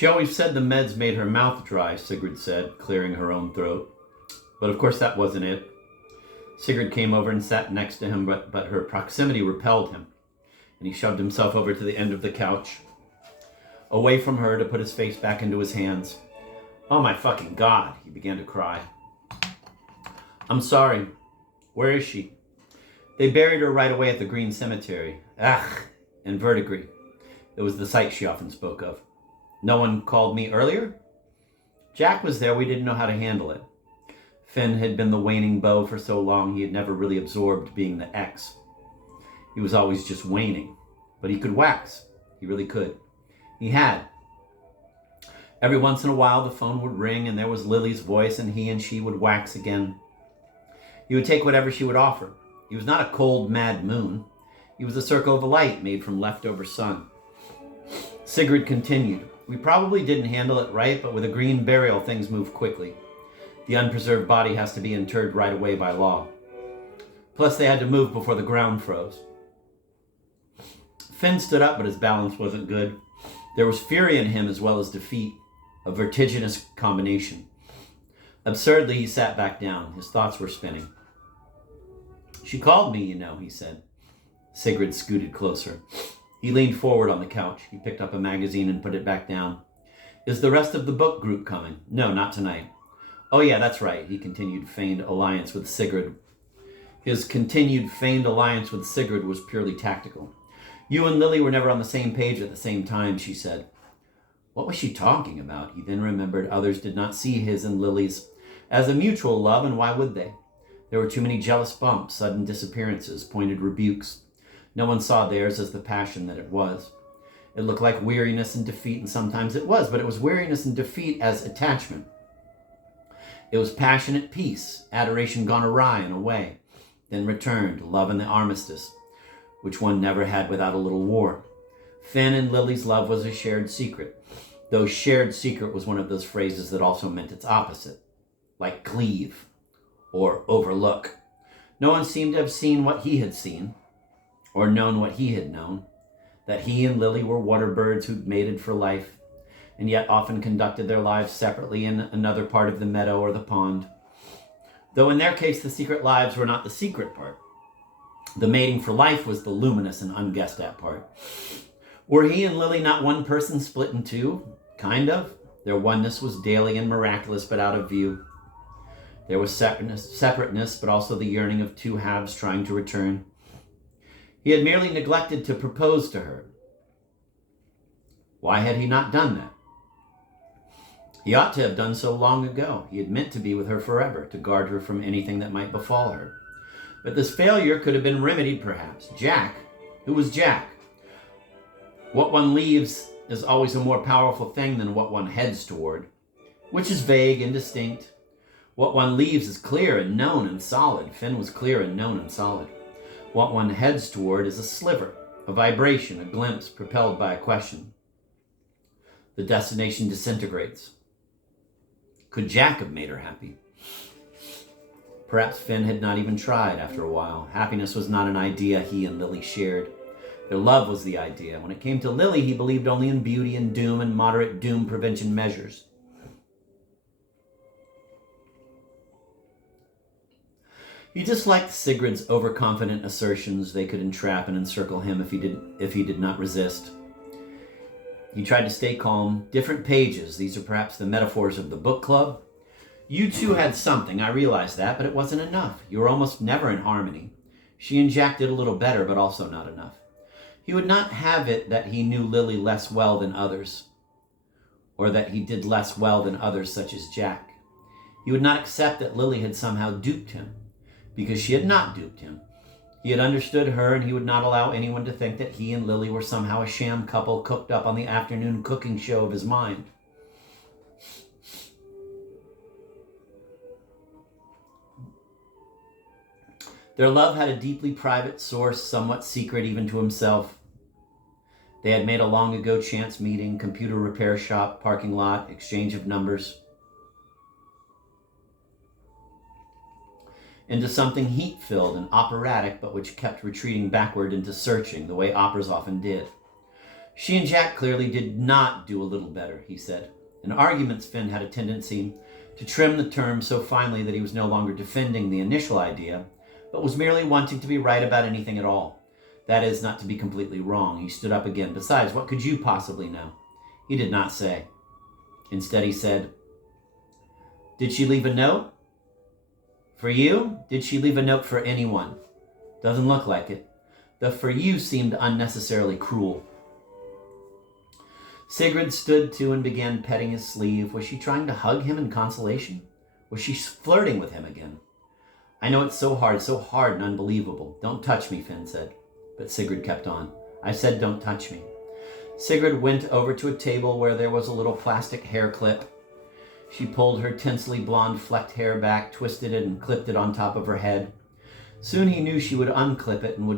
She always said the meds made her mouth dry, Sigrid said, clearing her own throat. But of course that wasn't it. Sigrid came over and sat next to him, but her proximity repelled him, and he shoved himself over to the end of the couch, away from her to put his face back into his hands. Oh my fucking God, he began to cry. I'm sorry. Where is she? They buried her right away at the Green Cemetery. Ugh, and verdigris. It was the site she often spoke of. No one called me earlier? Jack was there, we didn't know how to handle it. Finn had been the waning beau for so long he had never really absorbed being the ex. He was always just waning, but he could wax. He really could. He had. Every once in a while the phone would ring and there was Lily's voice and he and she would wax again. He would take whatever she would offer. He was not a cold, mad moon. He was a circle of light made from leftover sun. Sigrid continued. We probably didn't handle it right, but with a green burial things move quickly. The unpreserved body has to be interred right away by law. Plus they had to move before the ground froze. Finn stood up, but his balance wasn't good. There was fury in him as well as defeat, a vertiginous combination. Absurdly, he sat back down. His thoughts were spinning. She called me, you know, he said. Sigrid scooted closer. He leaned forward on the couch. He picked up a magazine and put it back down. Is the rest of the book group coming? No, not tonight. Oh yeah, that's right, he continued feigned alliance with Sigrid. His continued feigned alliance with Sigrid was purely tactical. You and Lily were never on the same page at the same time, she said. What was she talking about? He then remembered others did not see his and Lily's as a mutual love, and why would they? There were too many jealous bumps, sudden disappearances, pointed rebukes. No one saw theirs as the passion that it was. It looked like weariness and defeat, and sometimes it was, but it was weariness and defeat as attachment. It was passionate peace, adoration gone awry and away, then returned, love in the armistice, which one never had without a little war. Finn and Lily's love was a shared secret, though shared secret was one of those phrases that also meant its opposite, like cleave or overlook. No one seemed to have seen what he had seen, or known what he had known, that he and Lily were water birds who'd mated for life, and yet often conducted their lives separately in another part of the meadow or the pond. Though in their case, the secret lives were not the secret part. The mating for life was the luminous and unguessed at part. Were he and Lily not one person split in two? Kind of. Their oneness was daily and miraculous, but out of view. There was separateness, but also the yearning of two halves trying to return. He had merely neglected to propose to her. Why had he not done that? He ought to have done so long ago. He had meant to be with her forever, to guard her from anything that might befall her. But this failure could have been remedied, perhaps. Jack? Who was Jack? What one leaves is always a more powerful thing than what one heads toward, which is vague, indistinct. What one leaves is clear and known and solid. Finn was clear and known and solid. What one heads toward is a sliver, a vibration, a glimpse propelled by a question. The destination disintegrates. Could Jack have made her happy? Perhaps Finn had not even tried after a while. Happiness was not an idea he and Lily shared. Their love was the idea. When it came to Lily, he believed only in beauty and doom and moderate doom prevention measures. He disliked Sigrid's overconfident assertions they could entrap and encircle him if he did not resist. He tried to stay calm. Different pages. These are perhaps the metaphors of the book club. You two had something, I realized that, but it wasn't enough. You were almost never in harmony. She and Jack did a little better, but also not enough. He would not have it that he knew Lily less well than others, or that he did less well than others such as Jack. He would not accept that Lily had somehow duped him, because she had not duped him. He had understood her, and he would not allow anyone to think that he and Lily were somehow a sham couple cooked up on the afternoon cooking show of his mind. Their love had a deeply private source, somewhat secret even to himself. They had made a long ago chance meeting, computer repair shop, parking lot, exchange of numbers, into something heat-filled and operatic, but which kept retreating backward into searching, the way operas often did. She and Jack clearly did not do a little better, he said. In arguments, Finn had a tendency to trim the terms so finely that he was no longer defending the initial idea, but was merely wanting to be right about anything at all. That is, not to be completely wrong. He stood up again. Besides, what could you possibly know? He did not say. Instead, he said, "Did she leave a note? For you? Did she leave a note for anyone?" "Doesn't look like it." The "for you" seemed unnecessarily cruel. Sigrid stood too and began petting his sleeve. Was she trying to hug him in consolation? Was she flirting with him again? "I know it's so hard and unbelievable. Don't touch me," Finn said. But Sigrid kept on. "I said don't touch me." Sigrid went over to a table where there was a little plastic hair clip. She pulled her tensely blonde flecked hair back, twisted it, and clipped it on top of her head. Soon he knew she would unclip it and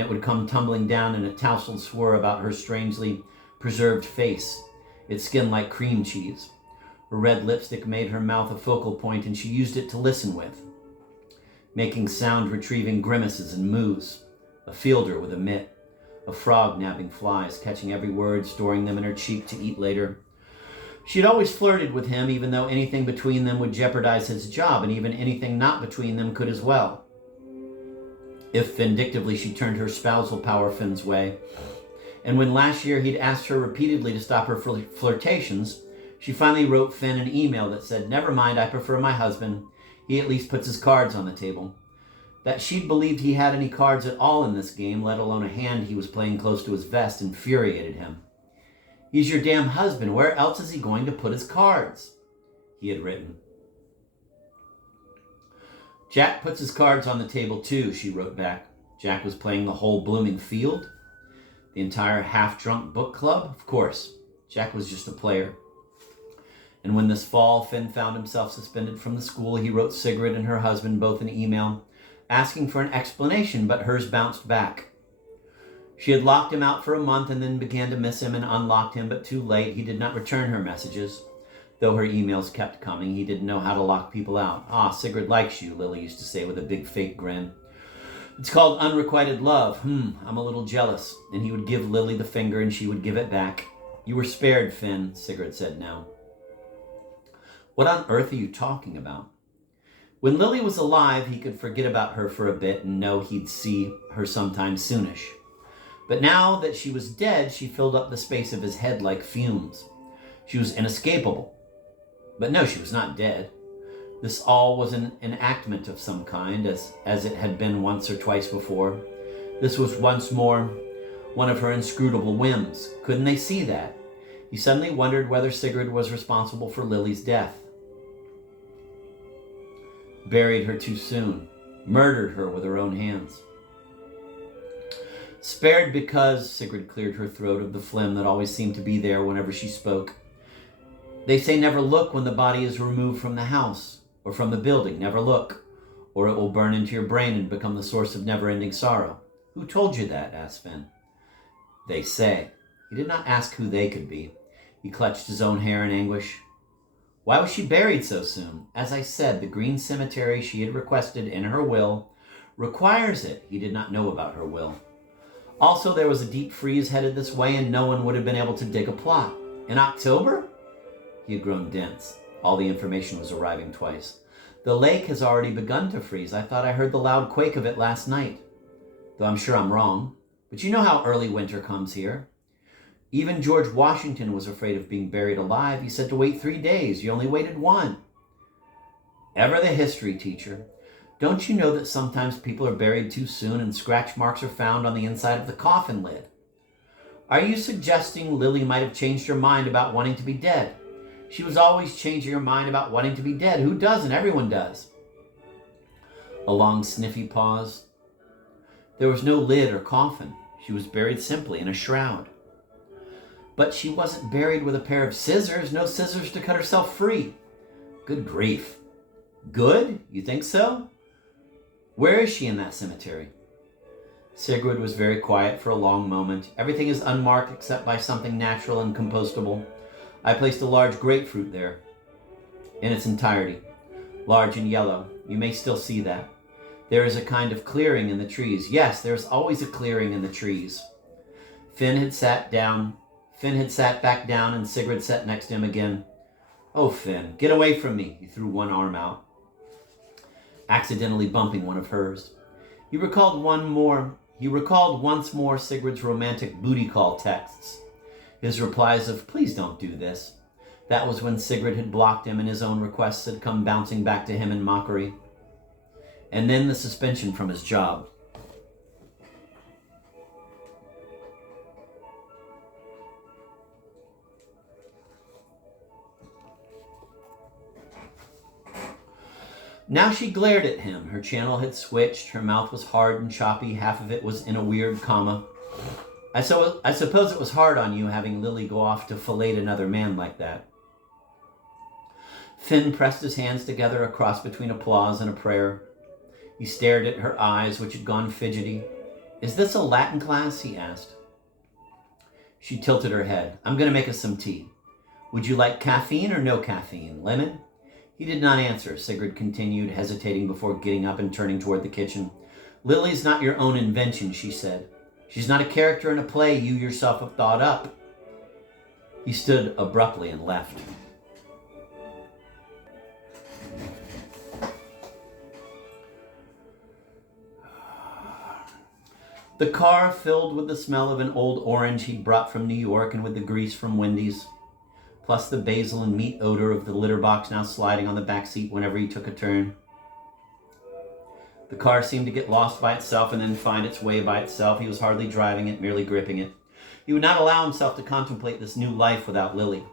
it would come tumbling down in a tousled swirl about her strangely preserved face, its skin like cream cheese. Her red lipstick made her mouth a focal point, and she used it to listen with, making sound-retrieving grimaces and moves. A fielder with a mitt, a frog nabbing flies, catching every word, storing them in her cheek to eat later. She had always flirted with him, even though anything between them would jeopardize his job, and even anything not between them could as well. If vindictively she turned her spousal power Finn's way, and when last year he'd asked her repeatedly to stop her flirtations, she finally wrote Finn an email that said, "Never mind, I prefer my husband. He at least puts his cards on the table." That she'd believed he had any cards at all in this game, let alone a hand he was playing close to his vest, infuriated him. "He's your damn husband. Where else is he going to put his cards?" he had written. "Jack puts his cards on the table too," she wrote back. Jack was playing the whole blooming field? The entire half-drunk book club? Of course. Jack was just a player. And when this fall Finn found himself suspended from the school, he wrote Sigrid and her husband both an email asking for an explanation, but hers bounced back. She had locked him out for a month and then began to miss him and unlocked him, but too late. He did not return her messages. Though her emails kept coming, he didn't know how to lock people out. "Ah, Sigrid likes you," Lily used to say with a big fake grin. "It's called unrequited love. I'm a little jealous." And he would give Lily the finger and she would give it back. "You were spared, Finn," Sigrid said now. "What on earth are you talking about?" When Lily was alive, he could forget about her for a bit and know he'd see her sometime soonish. But now that she was dead, she filled up the space of his head like fumes. She was inescapable. But no, she was not dead. This all was an enactment of some kind, as it had been once or twice before. This was once more one of her inscrutable whims. Couldn't they see that? He suddenly wondered whether Sigrid was responsible for Lily's death. Buried her too soon. Murdered her with her own hands. Spared because, Sigrid cleared her throat of the phlegm that always seemed to be there whenever she spoke. They say never look when the body is removed from the house or from the building. Never look, or it will burn into your brain and become the source of never-ending sorrow. "Who told you that?" asked Finn. "They say." He did not ask who they could be. He clutched his own hair in anguish. Why was she buried so soon? As I said, the green cemetery she had requested in her will requires it. He did not know about her will. Also, there was a deep freeze headed this way, and no one would have been able to dig a plot. In October? He had grown dense. All the information was arriving twice. "The lake has already begun to freeze. I thought I heard the loud quake of it last night. Though I'm sure I'm wrong. But you know how early winter comes here. Even George Washington was afraid of being buried alive. He said to wait 3 days. You only waited 1. Ever the history teacher. Don't you know that sometimes people are buried too soon and scratch marks are found on the inside of the coffin lid? Are you suggesting Lily might have changed her mind about wanting to be dead? She was always changing her mind about wanting to be dead. Who doesn't? Everyone does." A long sniffy pause. "There was no lid or coffin. She was buried simply in a shroud." "But she wasn't buried with a pair of scissors. No scissors to cut herself free." "Good grief." "Good? You think so? Where is she in that cemetery?" Sigrid was very quiet for a long moment. "Everything is unmarked except by something natural and compostable. I placed a large grapefruit there, in its entirety, large and yellow. You may still see that. There is a kind of clearing in the trees. Yes, there is always a clearing in the trees." Finn had sat back down, and Sigrid sat next to him again. "Oh, Finn, get away from me." He threw one arm out, accidentally bumping one of hers. He recalled once more Sigrid's romantic booty call texts. His replies of, "Please don't do this." That was when Sigrid had blocked him and his own requests had come bouncing back to him in mockery. And then the suspension from his job. Now she glared at him. Her channel had switched. Her mouth was hard and choppy. Half of it was in a weird comma. I suppose it was hard on you having Lily go off to fillet another man like that." Finn pressed his hands together, a cross between applause and a prayer. He stared at her eyes, which had gone fidgety. "Is this a Latin class?" he asked. She tilted her head. "I'm going to make us some tea. Would you like caffeine or no caffeine? Lemon?" He did not answer. Sigrid continued, hesitating before getting up and turning toward the kitchen. "Lily's not your own invention," she said. "She's not a character in a play you yourself have thought up." He stood abruptly and left. The car filled with the smell of an old orange he'd brought from New York and with the grease from Wendy's, plus the basil and meat odor of the litter box now sliding on the back seat whenever he took a turn. The car seemed to get lost by itself and then find its way by itself. He was hardly driving it, merely gripping it. He would not allow himself to contemplate this new life without Lily.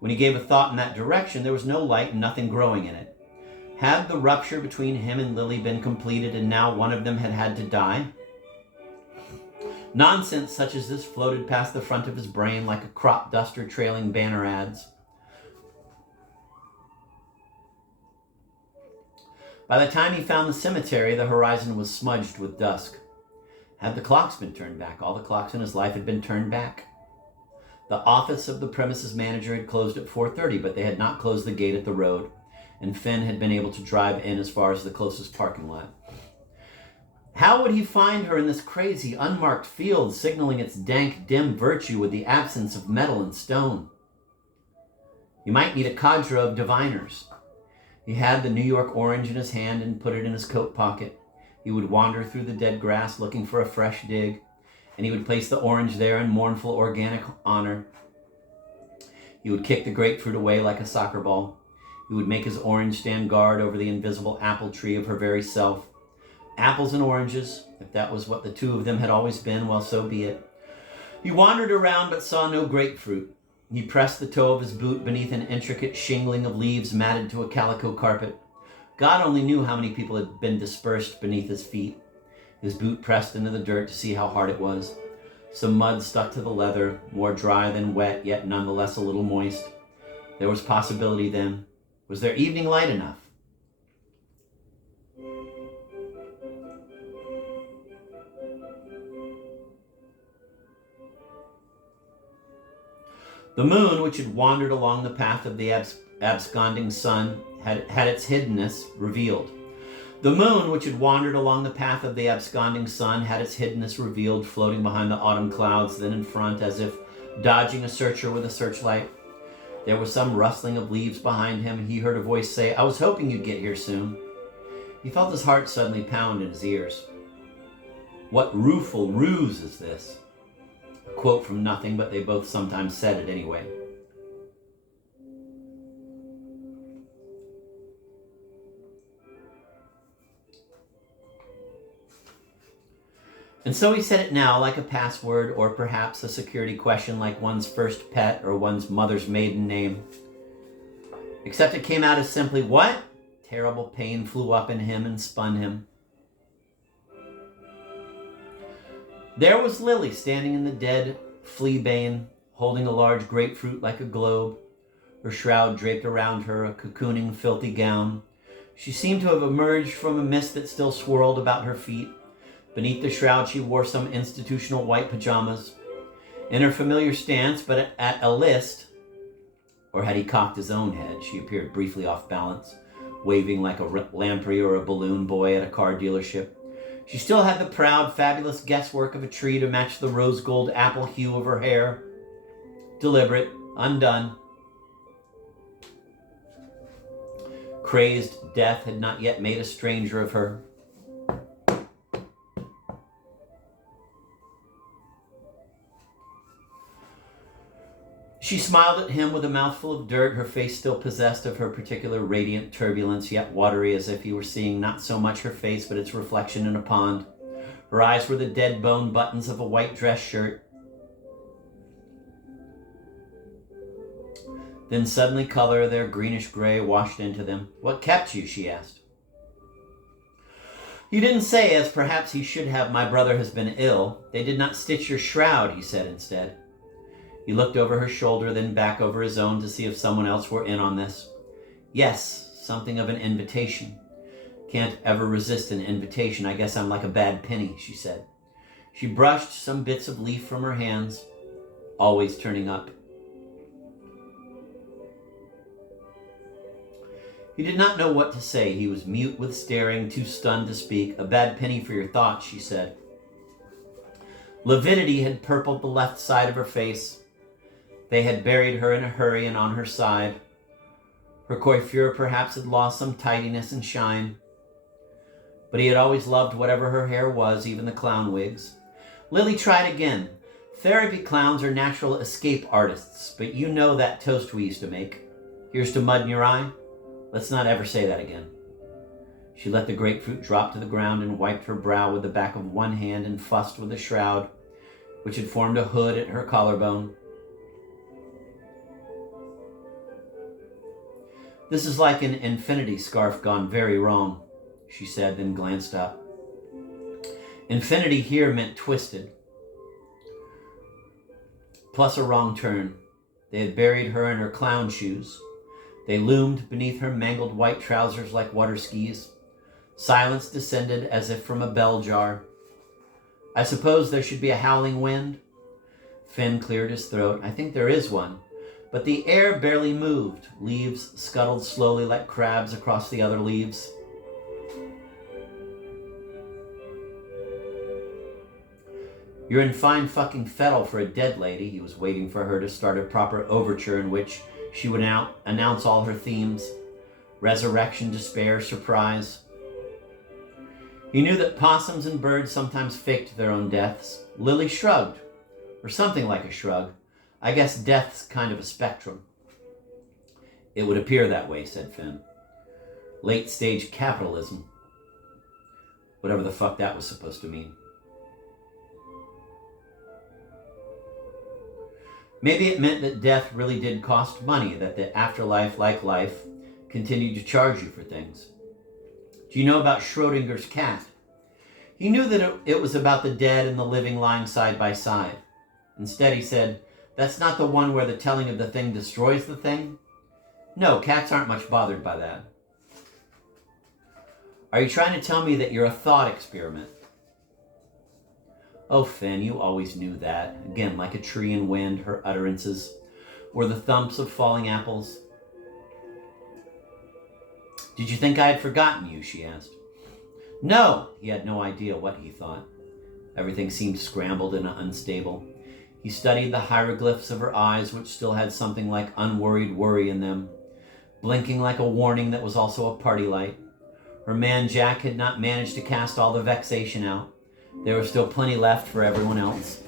When he gave a thought in that direction, there was no light and nothing growing in it. Had the rupture between him and Lily been completed and now one of them had had to die? Nonsense such as this floated past the front of his brain like a crop duster trailing banner ads. By the time he found the cemetery, the horizon was smudged with dusk. Had the clocks been turned back? All the clocks in his life had been turned back. The office of the premises manager had closed at 4:30, but they had not closed the gate at the road, and Finn had been able to drive in as far as the closest parking lot. How would he find her in this crazy, unmarked field, signaling its dank, dim virtue with the absence of metal and stone? He might need a cadre of diviners. He had the New York orange in his hand and put it in his coat pocket. He would wander through the dead grass looking for a fresh dig, and he would place the orange there in mournful organic honor. He would kick the grapefruit away like a soccer ball. He would make his orange stand guard over the invisible apple tree of her very self. Apples and oranges, if that was what the two of them had always been, well, so be it. He wandered around but saw no grapefruit. He pressed the toe of his boot beneath an intricate shingling of leaves matted to a calico carpet. God only knew how many people had been dispersed beneath his feet. His boot pressed into the dirt to see how hard it was. Some mud stuck to the leather, more dry than wet, yet nonetheless a little moist. There was possibility then. Was there evening light enough? The moon, which had wandered along the path of the absconding sun, had its hiddenness revealed. The moon, which had wandered along the path of the absconding sun, had its hiddenness revealed, floating behind the autumn clouds, then in front, as if dodging a searcher with a searchlight. There was some rustling of leaves behind him. He heard a voice say, "I was hoping you'd get here soon." He felt his heart suddenly pound in his ears. What rueful ruse is this? A quote from nothing, but they both sometimes said it anyway. And so he said it now like a password, or perhaps a security question like one's first pet or one's mother's maiden name. Except it came out as simply, "What?" Terrible pain flew up in him and spun him. There was Lily standing in the dead fleabane, holding a large grapefruit like a globe, her shroud draped around her, a cocooning, filthy gown. She seemed to have emerged from a mist that still swirled about her feet. Beneath the shroud she wore some institutional white pajamas. In her familiar stance, but at a list, or had he cocked his own head, she appeared briefly off balance, waving like a lamprey or a balloon boy at a car dealership. She still had the proud, fabulous guesswork of a tree to match the rose gold apple hue of her hair. Deliberate, undone. Crazed death had not yet made a stranger of her. She smiled at him with a mouthful of dirt, her face still possessed of her particular radiant turbulence, yet watery as if he were seeing not so much her face but its reflection in a pond. Her eyes were the dead bone buttons of a white dress shirt. Then suddenly color, their greenish gray, washed into them. "What kept you?" she asked. "You didn't say, as perhaps he should have, 'My brother has been ill.' They did not stitch your shroud," he said instead. He looked over her shoulder, then back over his own to see if someone else were in on this. "Yes, something of an invitation. Can't ever resist an invitation. I guess I'm like a bad penny," she said. She brushed some bits of leaf from her hands, always turning up. He did not know what to say. He was mute with staring, too stunned to speak. "A bad penny for your thoughts," she said. Lividity had purpled the left side of her face. They had buried her in a hurry and on her side. Her coiffure perhaps had lost some tidiness and shine. But he had always loved whatever her hair was, even the clown wigs. Lily tried again. "Therapy clowns are natural escape artists, but you know that toast we used to make. Here's to mud in your eye. Let's not ever say that again." She let the grapefruit drop to the ground and wiped her brow with the back of one hand and fussed with the shroud, which had formed a hood at her collarbone. "This is like an infinity scarf gone very wrong," she said, then glanced up. Infinity here meant twisted, plus a wrong turn. They had buried her in her clown shoes. They loomed beneath her mangled white trousers like water skis. Silence descended as if from a bell jar. "I suppose there should be a howling wind?" Finn cleared his throat. "I think there is one. But the air barely moved. Leaves scuttled slowly like crabs across the other leaves." "You're in fine fucking fettle for a dead lady." He was waiting for her to start a proper overture in which she would announce all her themes. Resurrection, despair, surprise. He knew that possums and birds sometimes faked their own deaths. Lily shrugged, or something like a shrug. "I guess death's kind of a spectrum." "It would appear that way," said Finn. "Late-stage capitalism." Whatever the fuck that was supposed to mean. Maybe it meant that death really did cost money, that the afterlife, like life, continued to charge you for things. "Do you know about Schrodinger's cat?" He knew that it was about the dead and the living lying side by side. Instead, he said, "That's not the one where the telling of the thing destroys the thing?" "No, cats aren't much bothered by that." "Are you trying to tell me that you're a thought experiment?" "Oh, Finn, you always knew that." Again, like a tree in wind, her utterances were the thumps of falling apples. "Did you think I had forgotten you?" she asked. "No." He had no idea what he thought. Everything seemed scrambled and unstable. He studied the hieroglyphs of her eyes, which still had something like unworried worry in them, blinking like a warning that was also a party light. Her man Jack had not managed to cast all the vexation out. There was still plenty left for everyone else.